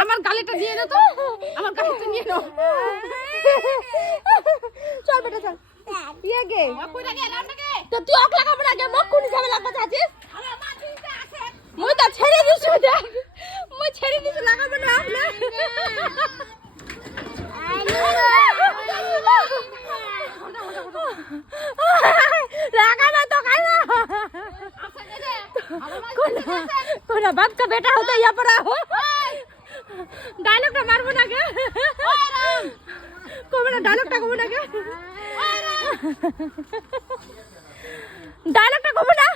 আমার গালিটা দিয়ে দাও তো, আমার গালিটা নিয়ে নাও। চল বেটা চল। ইয়ে গে তো তুই অক লাগাবো না গে, মক কোনি যাবে লাগবা চাচিস। মই তো ছেড়ে দিছি, দেখ মই ছেড়ে দিছি, লাগাবো না আপনি। लगाना तो खाना कोना बाप का बेटा होता यहाँ पर आओ। डायलॉग टा मारबो ना के, को बेटा डायलॉग टा को ना के, डायलॉग टा को ना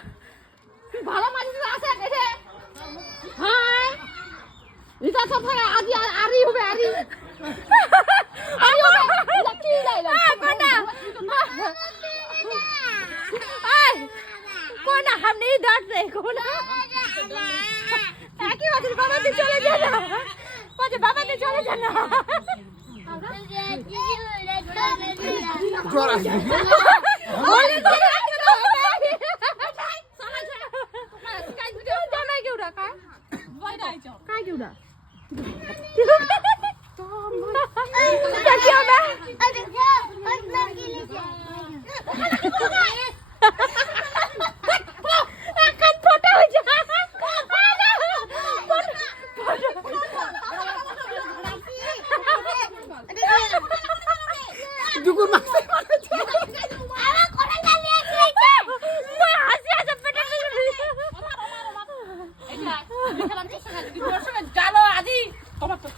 ভালো মাঝে আছে এসে। হাই এটা সব থেকে আজি আরি হবে, আরি আরি হবে কি ডায়লগ কোনা कोना हम नहीं डर रहे कोना। एक ही बात बाबा ने चले जाना, मुझे बाबा ने चले जाना। बोले तो जाना क्यों रखा है? काय क्यों रहा? क्या किया मैं? দুপুর মাসে আমার কোনে গালি আছে মই হাসি হাসি পেটে এটা দেখালাম কি সঙ্গে যদি তোর সঙ্গে জানো আজি তোমার তো